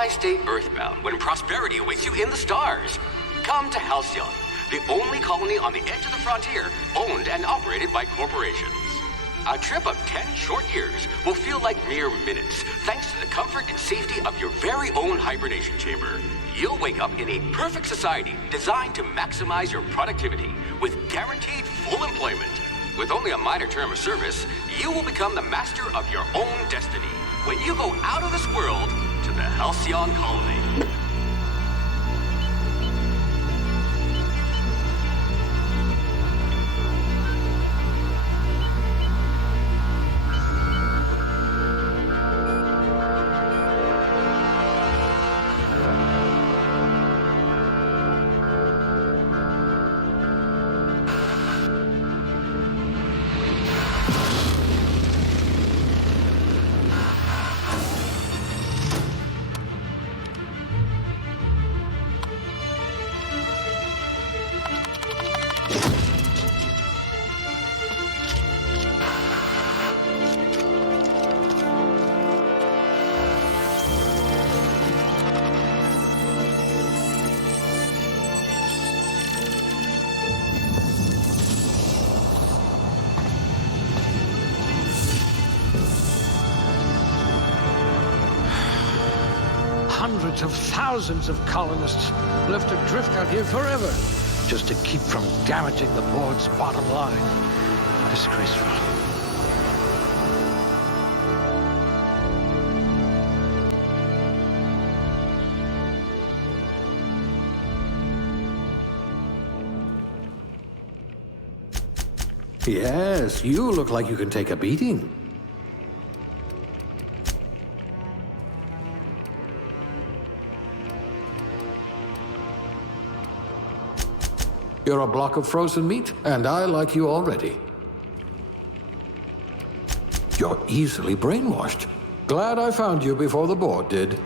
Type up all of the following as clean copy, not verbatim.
Why stay earthbound when prosperity awaits you in the stars? Come to Halcyon, the only colony on the edge of the frontier, owned and operated by corporations. A trip of 10 short years will feel like mere minutes, thanks to the comfort and safety of your very own hibernation chamber. You'll wake up in a perfect society designed to maximize your productivity with guaranteed full employment. With only a minor term of service, you will become the master of your own destiny when you go out of this world to the Halcyon colony. Hundreds of thousands of colonists left adrift out here forever, just to keep from damaging the board's bottom line. Disgraceful. Yes, you look like you can take a beating. You're a block of frozen meat, and I like you already. You're easily brainwashed. Glad I found you before the board did.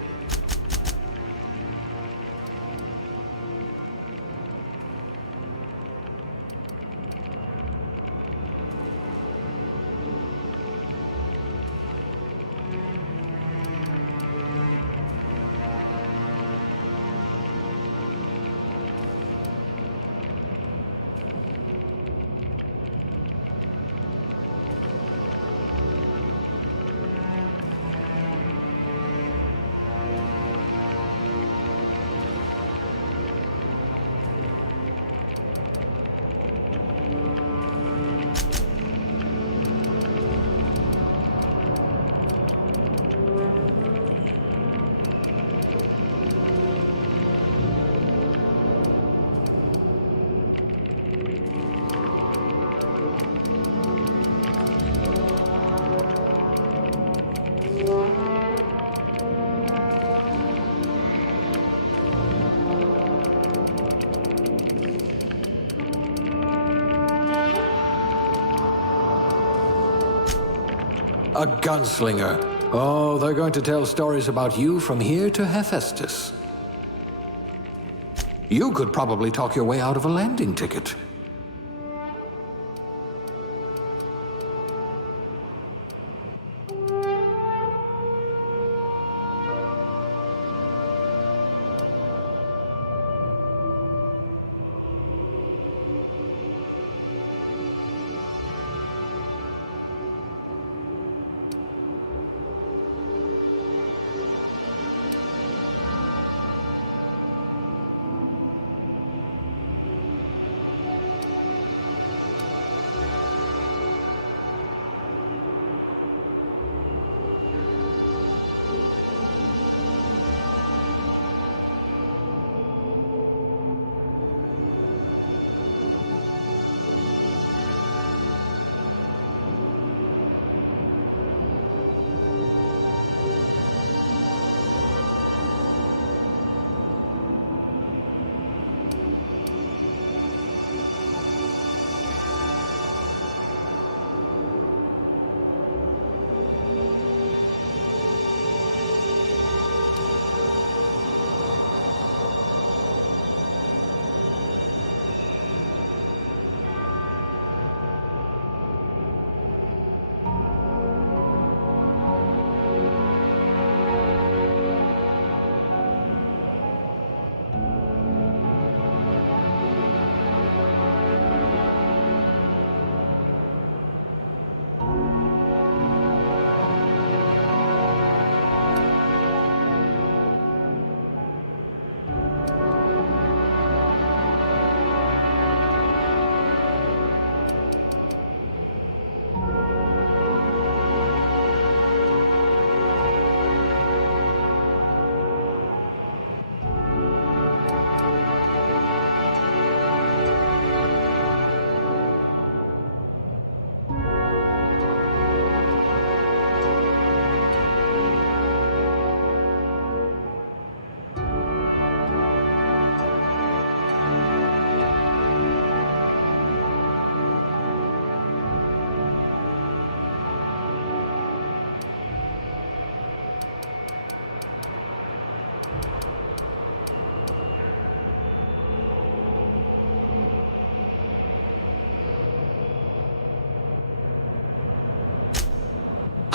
A gunslinger. Oh, they're going to tell stories about you from here to Hephaestus. You could probably talk your way out of a landing ticket.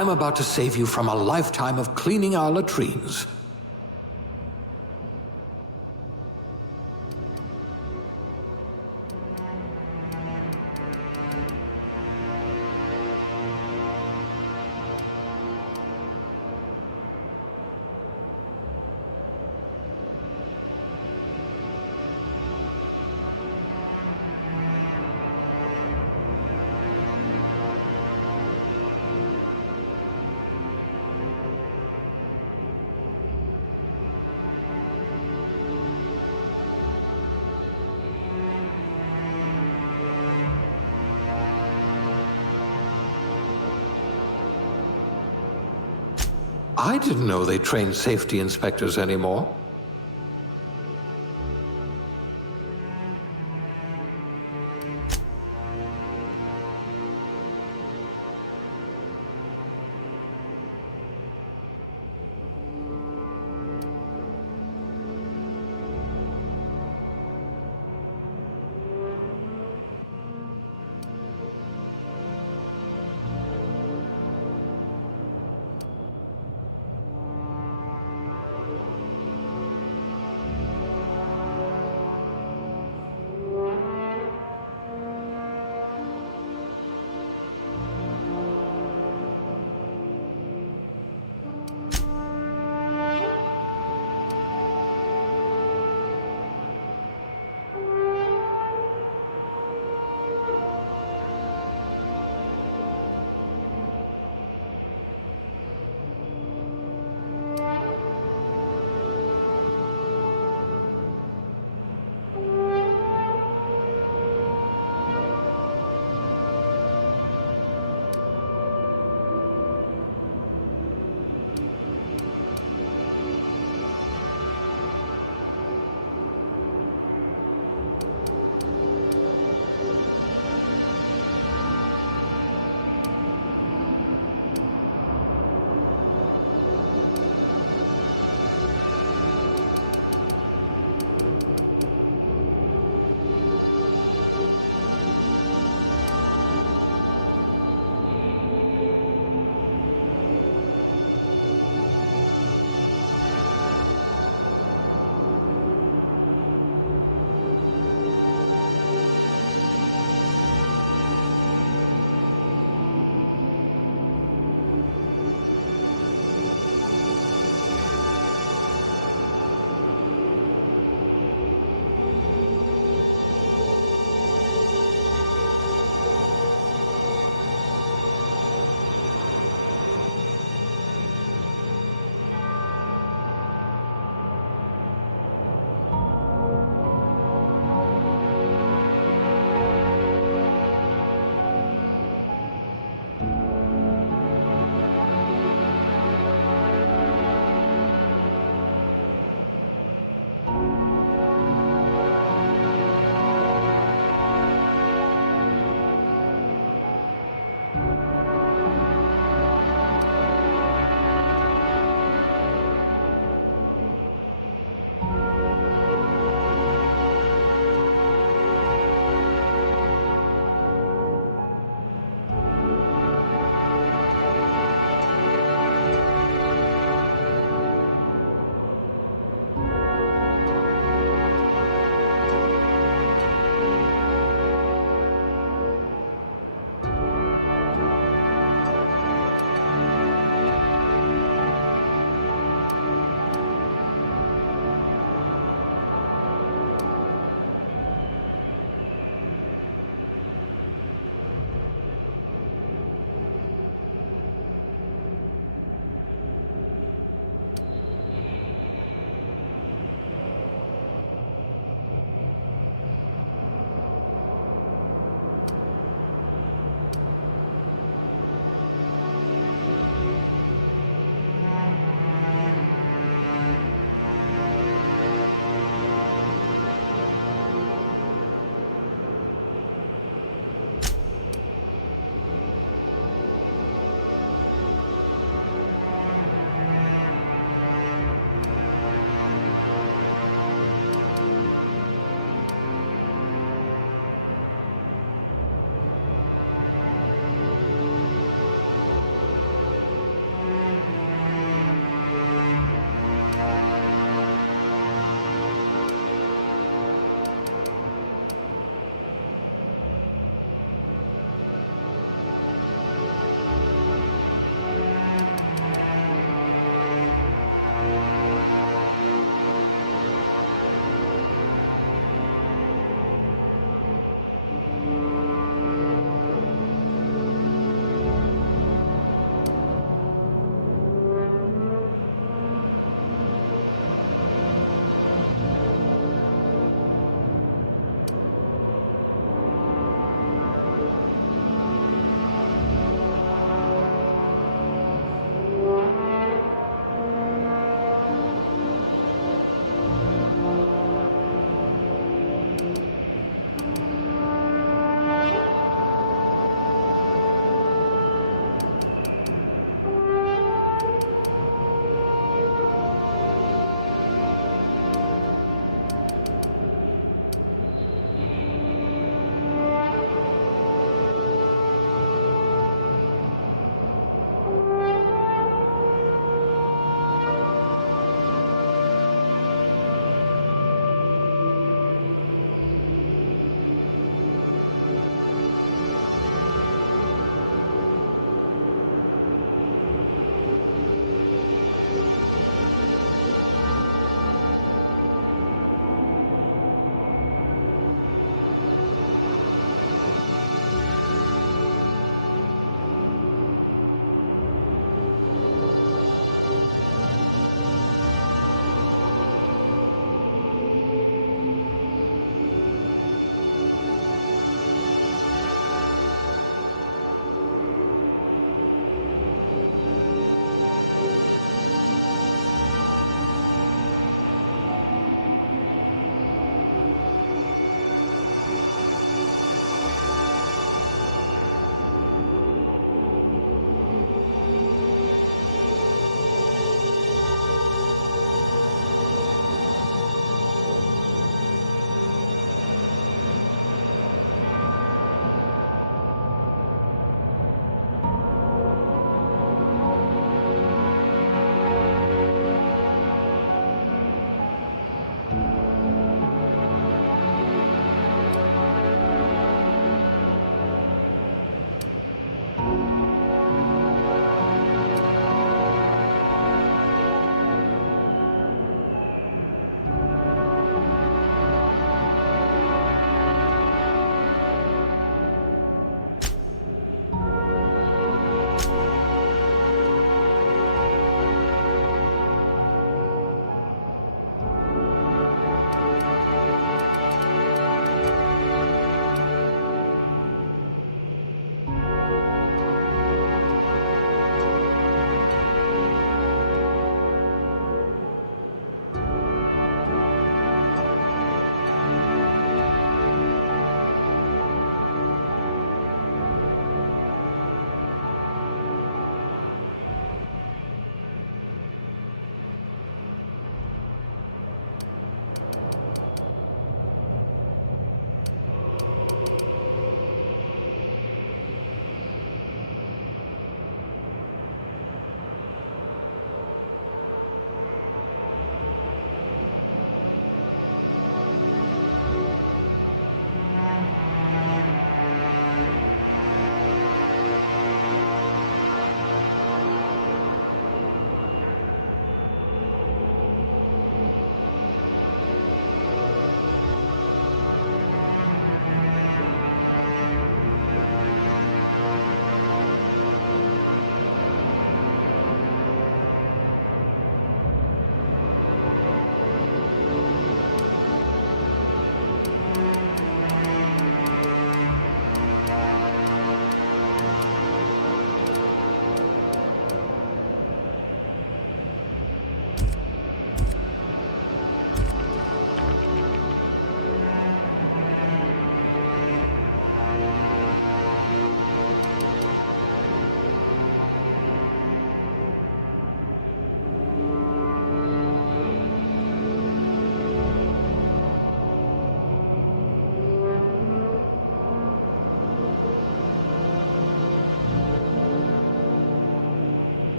I'm about to save you from a lifetime of cleaning our latrines. I didn't know they trained safety inspectors anymore.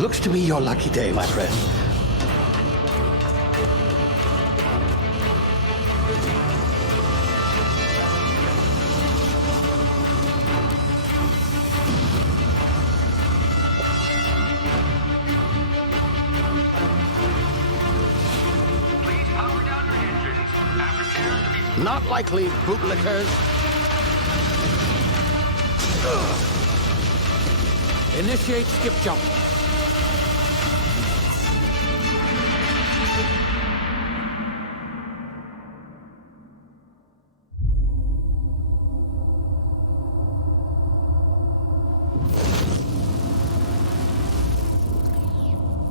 Looks to me your lucky day, my friend. Please power down your engines and prepare to be... Not likely, bootlickers. Initiate skip jump.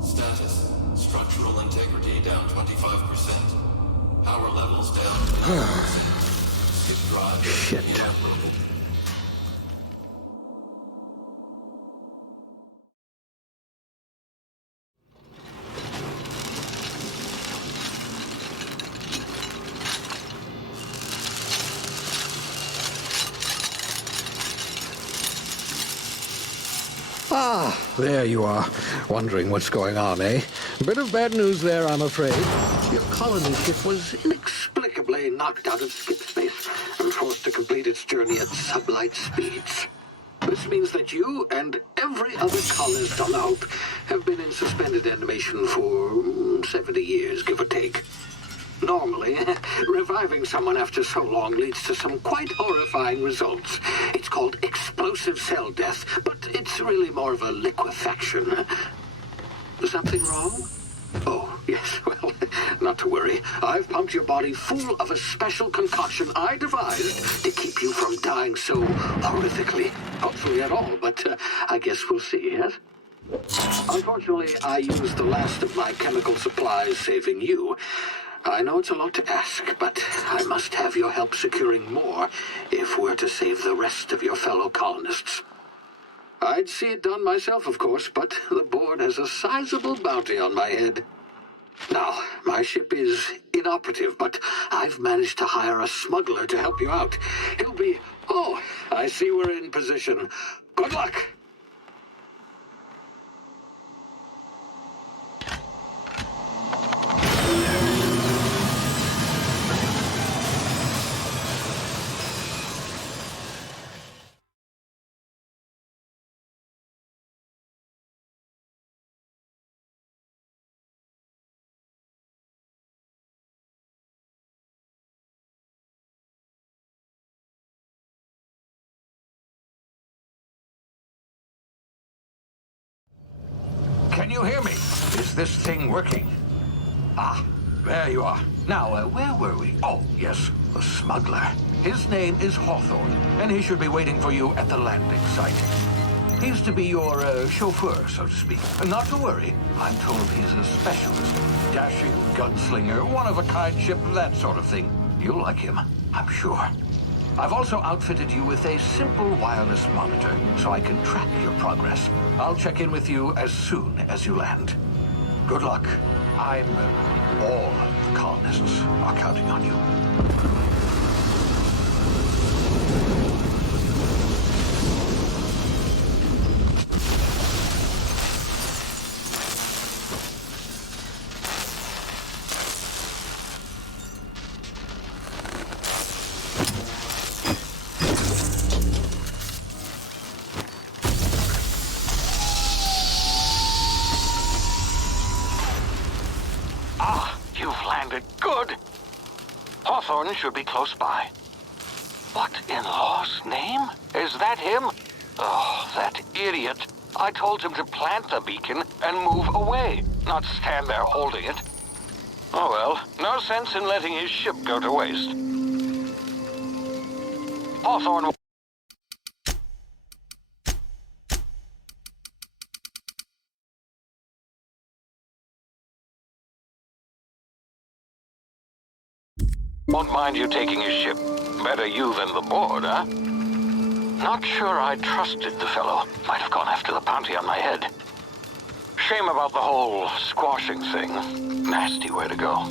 Status. Structural integrity down 25%. Power levels down 20%. Skip drive. Shit. Ah, there you are. Wondering what's going on, eh? Bit of bad news there, I'm afraid. Your colony ship was inexplicably knocked out of skip space and forced to complete its journey at sublight speeds. This means that you and every other colonist on the Hope have been in suspended animation for 70 years, give or take. Normally, reviving someone after so long leads to some quite horrifying results. It's called explosive cell death, but it's really more of a liquefaction. Something wrong? Oh, yes, well, not to worry. I've pumped your body full of a special concoction I devised to keep you from dying so horrifically. Hopefully at all, but I guess we'll see, yes? Unfortunately, I used the last of my chemical supplies saving you. I know it's a lot to ask, but I must have your help securing more if we're to save the rest of your fellow colonists. I'd see it done myself, of course, but the board has a sizable bounty on my head. Now, my ship is inoperative, but I've managed to hire a smuggler to help you out. He'll be... Oh, I see we're in position. Good luck! Can you hear me? Is this thing working? Ah, there you are. Now, where were we? Oh, yes, the smuggler. His name is Hawthorne, and he should be waiting for you at the landing site. He's to be your chauffeur, so to speak. Not to worry. I'm told he's a specialist. Dashing gunslinger, one-of-a-kind ship, that sort of thing. You'll like him, I'm sure. I've also outfitted you with a simple wireless monitor, so I can track your progress. I'll check in with you as soon as you land. Good luck. All the colonists are counting on you. Good. Hawthorne should be close by. What in law's name? Is that him? Oh, that idiot. I told him to plant the beacon and move away, not stand there holding it. Oh well, no sense in letting his ship go to waste. Hawthorne... Won't mind you taking his ship. Better you than the board, huh? Not sure I trusted the fellow. Might have gone after the bounty on my head. Shame about the whole squashing thing. Nasty way to go.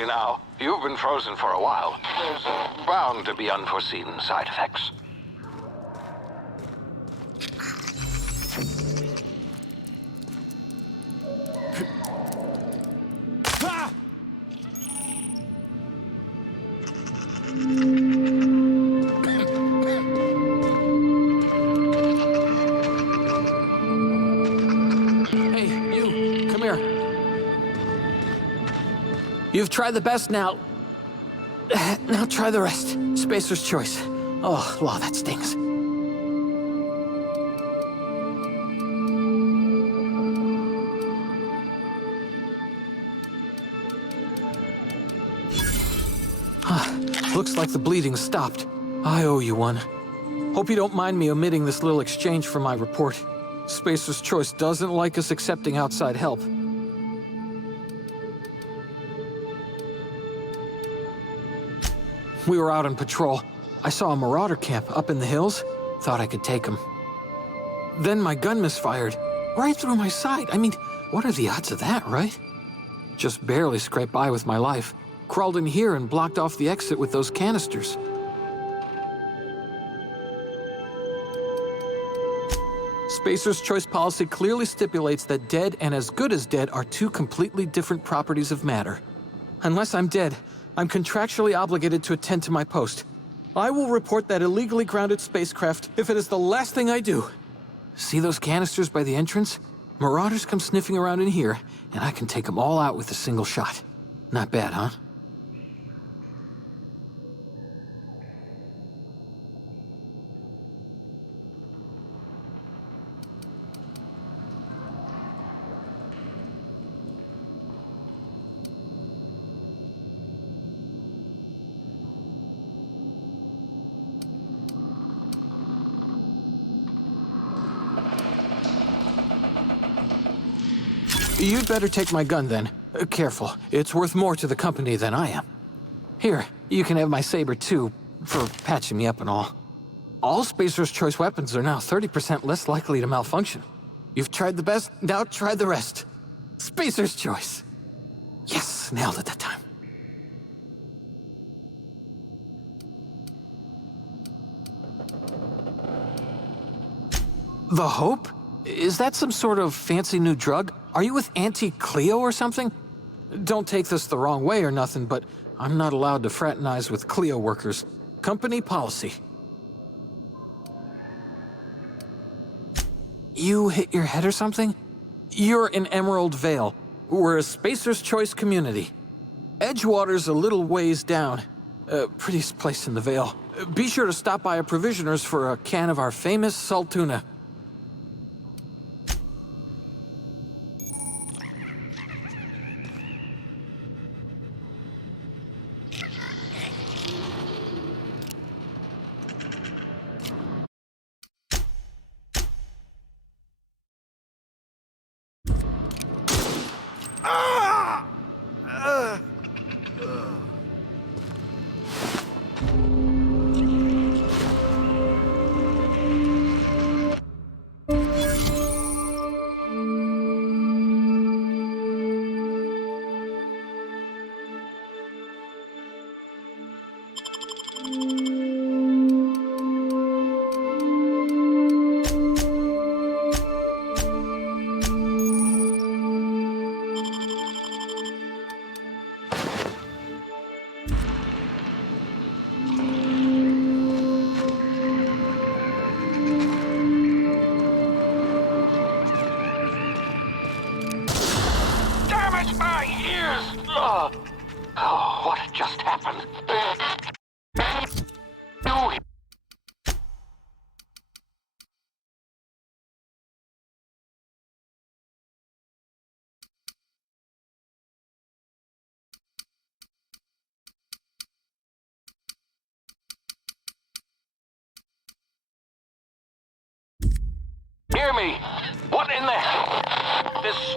easy now. You've been frozen for a while. There's bound to be unforeseen side effects. You've tried the best now. Now try the rest. Spacer's choice. Oh, wow, that stings. Looks like the bleeding stopped. I owe you one. Hope you don't mind me omitting this little exchange from my report. Spacer's choice doesn't like us accepting outside help. We were out on patrol. I saw a marauder camp up in the hills. Thought I could take him. Then my gun misfired. Right through my side. I mean, what are the odds of that, right? Just barely scraped by with my life. Crawled in here and blocked off the exit with those canisters. Spacer's choice policy clearly stipulates that dead and as good as dead are two completely different properties of matter. Unless I'm dead, I'm contractually obligated to attend to my post. I will report that illegally grounded spacecraft if it is the last thing I do. See those canisters by the entrance? Marauders come sniffing around in here, and I can take them all out with a single shot. Not bad, huh? You'd better take my gun, then. Careful. It's worth more to the company than I am. Here, you can have my saber, too, for patching me up and all. All Spacer's choice weapons are now 30% less likely to malfunction. You've tried the best, now try the rest. Spacer's choice. Yes, nailed it that time. The Hope? Is that some sort of fancy new drug? Are you with Auntie Cleo or something? Don't take this the wrong way or nothing, but I'm not allowed to fraternize with Cleo workers. Company policy. You hit your head or something? You're in Emerald Vale. We're a Spacer's Choice community. Edgewater's a little ways down. Prettiest place in the Vale. Be sure to stop by a provisioner's for a can of our famous salt tuna. What just happened? Hear me! What in the hell? This...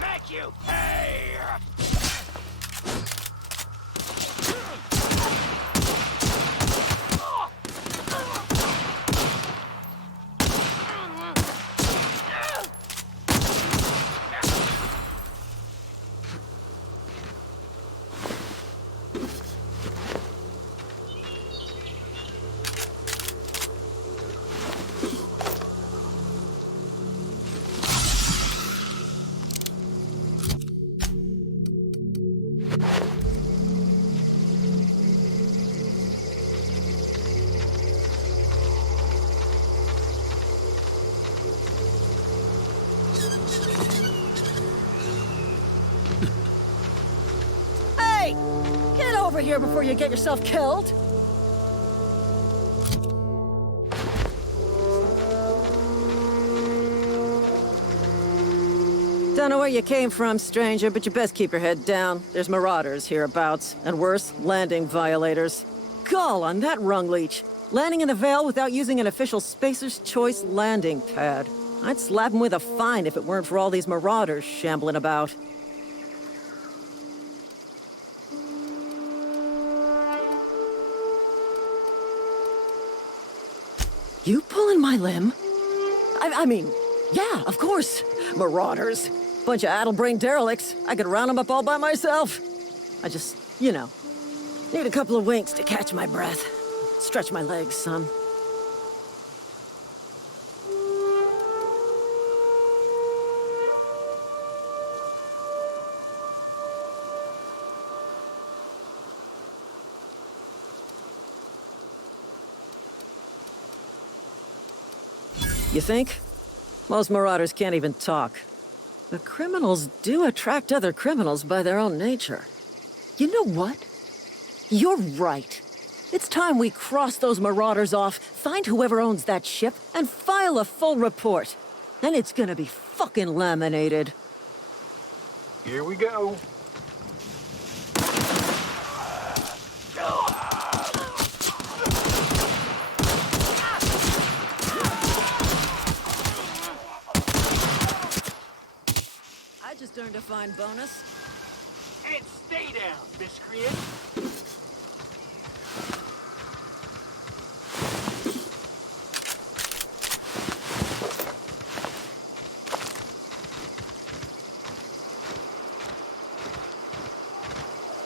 Make you pay! Hey! Get over here before you get yourself killed! Don't know where you came from, stranger, but you best keep your head down. There's marauders hereabouts, and worse, landing violators. Gall on that rung leech! Landing in the Vale without using an official Spacer's Choice landing pad. I'd slap him with a fine if it weren't for all these marauders shambling about. You pulling my limb? I mean, yeah, of course. Marauders. Bunch of addle-brained derelicts. I could round them up all by myself. I just, need a couple of winks to catch my breath. Stretch my legs, son. You think? Most marauders can't even talk. But criminals do attract other criminals by their own nature. You know what? You're right. It's time we cross those marauders off, find whoever owns that ship, and file a full report. Then it's gonna be fucking laminated. Here we go. I I just earned a fine bonus. And stay down, miscreant.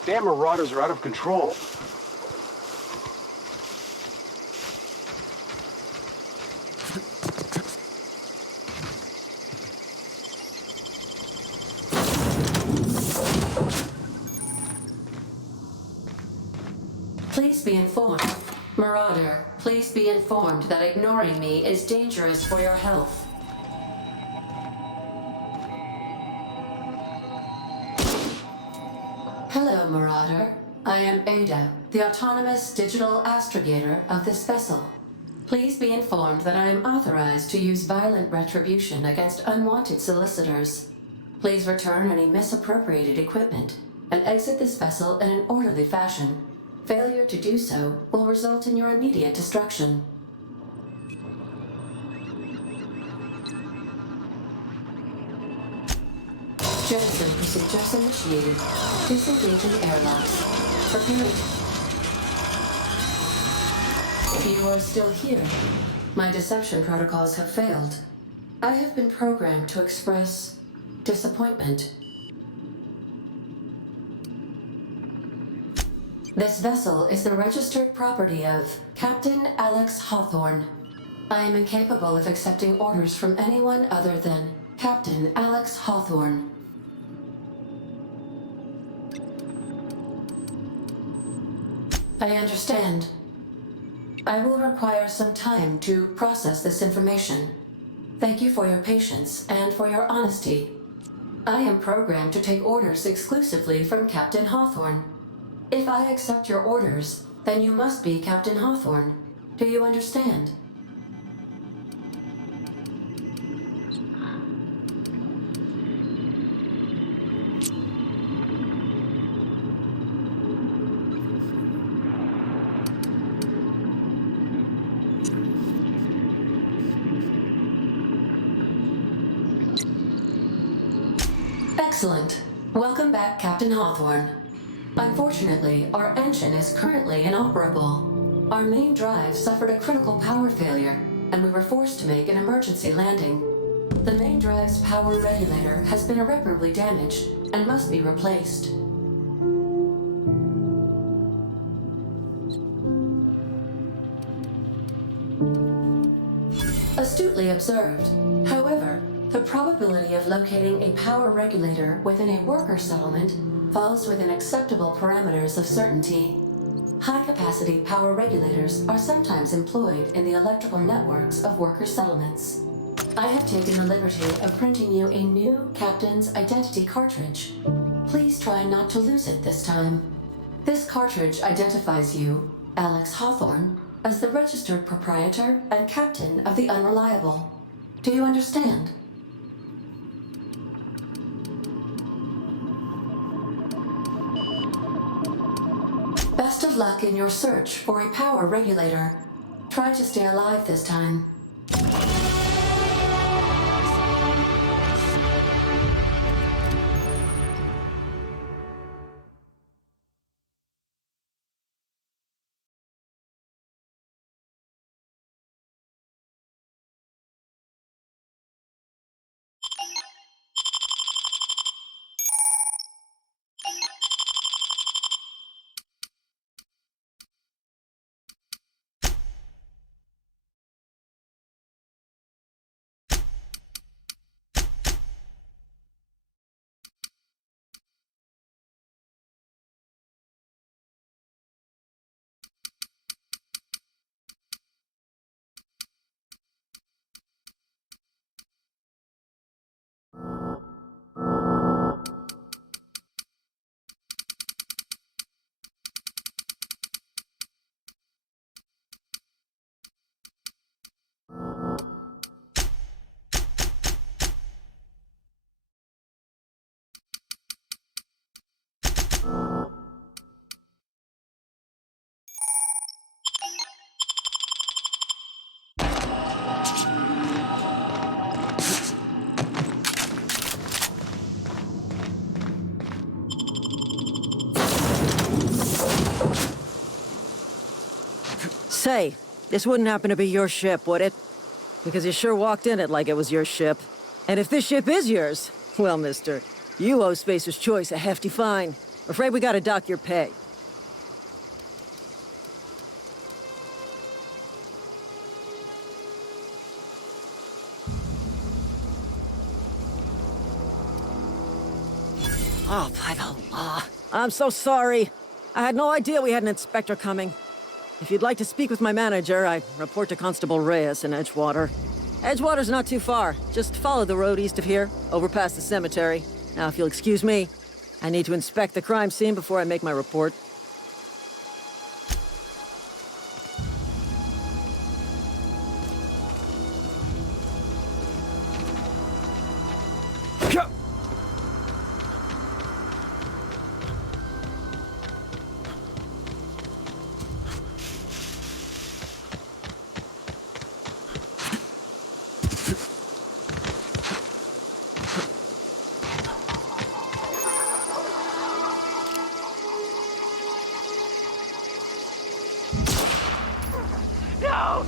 Damn marauders are out of control. Please be informed. Marauder, please be informed that ignoring me is dangerous for your health. Hello, Marauder. I am Ada, the autonomous digital astrogator of this vessel. Please be informed that I am authorized to use violent retribution against unwanted solicitors. Please return any misappropriated equipment and exit this vessel in an orderly fashion. Failure to do so will result in your immediate destruction. Jettison procedures initiated. Disengaging airlocks. Preparing. You are still here. My deception protocols have failed. I have been programmed to express disappointment. This vessel is the registered property of Captain Alex Hawthorne. I am incapable of accepting orders from anyone other than Captain Alex Hawthorne. I understand. I will require some time to process this information. Thank you for your patience and for your honesty. I am programmed to take orders exclusively from Captain Hawthorne. If I accept your orders, then you must be Captain Hawthorne. Do you understand? Excellent. Welcome back, Captain Hawthorne. Unfortunately, our engine is currently inoperable. Our main drive suffered a critical power failure, and we were forced to make an emergency landing. The main drive's power regulator has been irreparably damaged and must be replaced. Astutely observed. However, the probability of locating a power regulator within a worker settlement falls within acceptable parameters of certainty. High-capacity power regulators are sometimes employed in the electrical networks of worker settlements. I have taken the liberty of printing you a new Captain's Identity cartridge. Please try not to lose it this time. This cartridge identifies you, Alex Hawthorne, as the registered proprietor and captain of the Unreliable. Do you understand? Best of luck in your search for a power regulator. Try to stay alive this time. Say, this wouldn't happen to be your ship, would it? Because you sure walked in it like it was your ship. And if this ship is yours, well, mister, you owe Spacer's Choice a hefty fine. Afraid we gotta dock your pay. Oh, by the law. I'm so sorry. I had no idea we had an inspector coming. If you'd like to speak with my manager, I report to Constable Reyes in Edgewater. Edgewater's not too far. Just follow the road east of here, over past the cemetery. Now, if you'll excuse me, I need to inspect the crime scene before I make my report. No!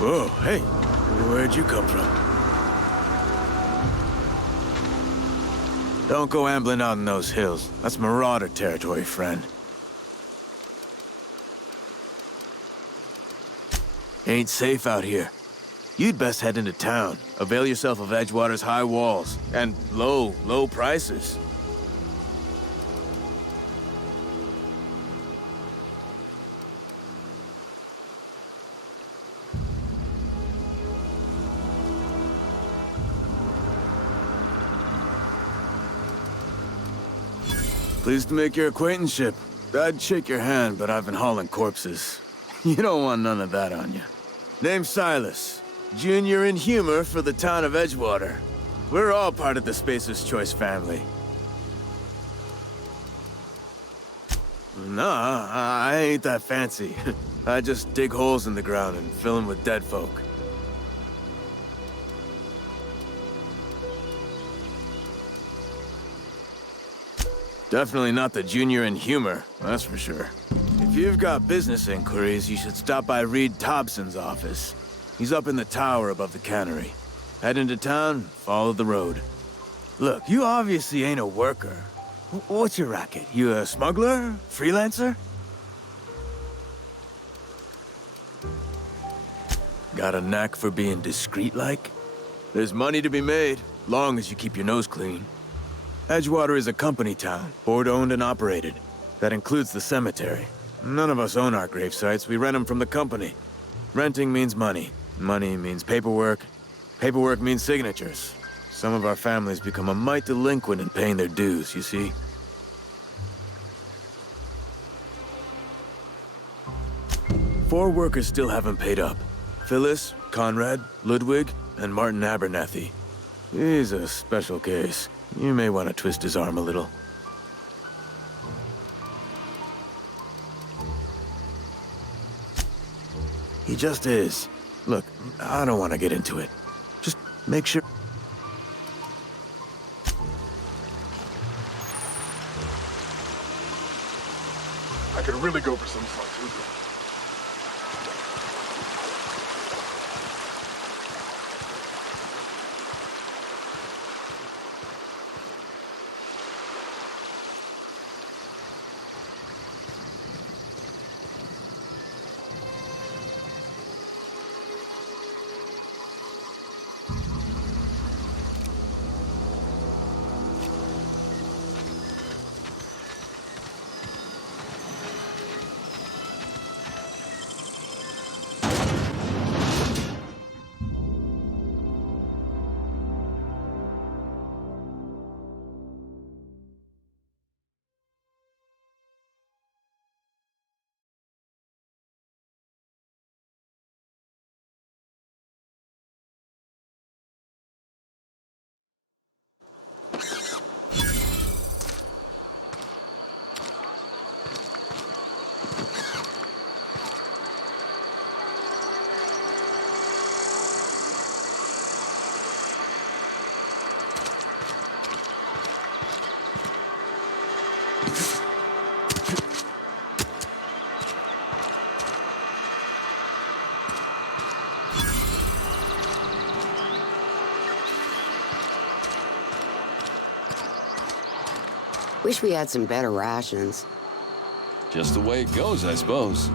Whoa, hey, where'd you come from? Don't go ambling out in those hills. That's Marauder territory, friend. Ain't safe out here. You'd best head into town. Avail yourself of Edgewater's high walls and low prices. Pleased to make your acquaintanceship. I'd shake your hand, but I've been hauling corpses. You don't want none of that on you. Name's Silas. Junior in humor for the town of Edgewater. We're all part of the Spacer's Choice family. Nah, I ain't that fancy. I just dig holes in the ground and fill them with dead folk. Definitely not the junior in humor, that's for sure. If you've got business inquiries, you should stop by Reed Thompson's office. He's up in the tower above the cannery. Head into town, follow the road. Look, you obviously ain't a worker. What's your racket? You a smuggler? Freelancer? Got a knack for being discreet-like? There's money to be made, long as you keep your nose clean. Edgewater is a company town, board-owned and operated. That includes the cemetery. None of us own our gravesites, we rent them from the company. Renting means money. Money means paperwork. Paperwork means signatures. Some of our families become a mite delinquent in paying their dues, you see? Four workers still haven't paid up. Phyllis, Conrad, Ludwig, and Martin Abernathy. He's a special case. You may want to twist his arm a little. He just is. Look, I don't want to get into it. Just make sure... I could really go for some fun, too. Wish we had some better rations. Just the way it goes, I suppose.